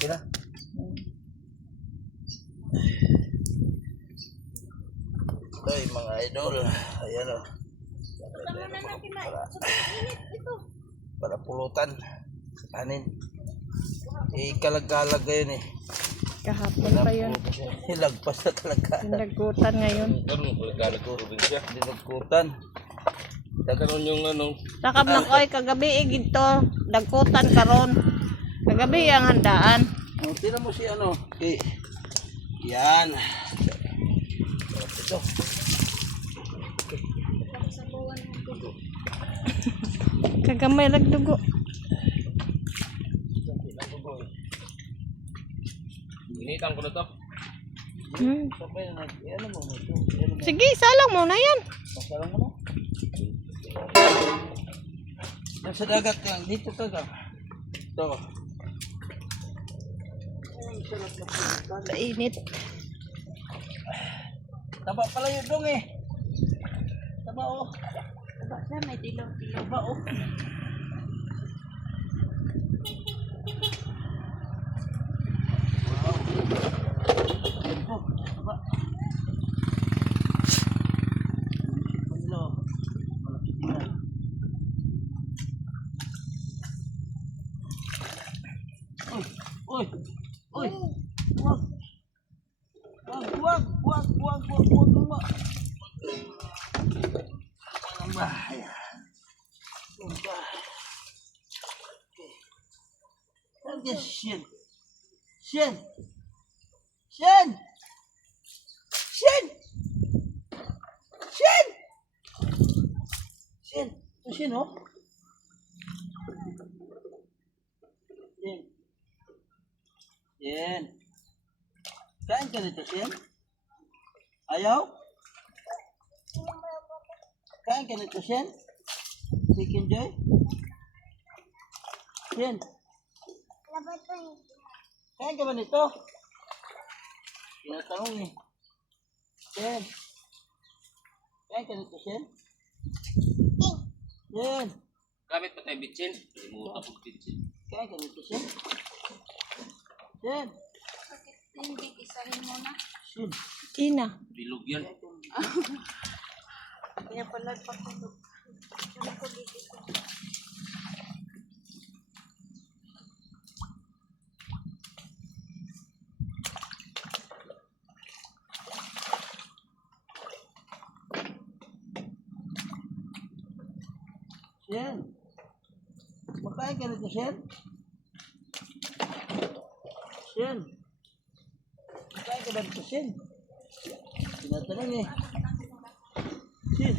Okay na. Ay, mga idol. Ayan o. Para pulutan. Anin. Ikalag-kalag ngayon eh. Kahapon pa yun. Hilagpas na talaga. Nagkutan ngayon. Dinagkutan. Dagkaroon yung ano. Sakab ng oy, kagabi gito. Nagkutan karon. Kagabi ang handaan. Tira mo si ano. Yan. Ito. Kagamay nagdugo. Initan ko na to. Sige, salang mo na yan. Salang mo na. Nasa dagat lang. Dito ka ka. Ito. Kainit. Taba pala yung dong eh. Taba oh. Taba na, may dilaw-dilaw. Taba oh. Wow. Yan po. Taba. Pagilo. Malapit na. Uy. Uy. Uy. Wag. Wag. Ang bahaya. Shen. Shen, oh. Shen. Kain ka nito, Shen? Ayaw? Kain ka nito, Shen? Chicken Joy? Shen? Kain ka ba nito? Tinatanong eh. Shen? Kain ka nito, Shen? Shen? Gamit pa tayo bitsin. Limutan ko bitsin. Kain ka nito, Shen? Shen? Hindi, isahin mo na. Shen? Ina. Bilog yan. Kaya pala pagkutog. Ano ko dito? Shen? Makain ka nito, Shen? Shen? Makain ka ba nito, Shen? Tinatanong eh. Shen?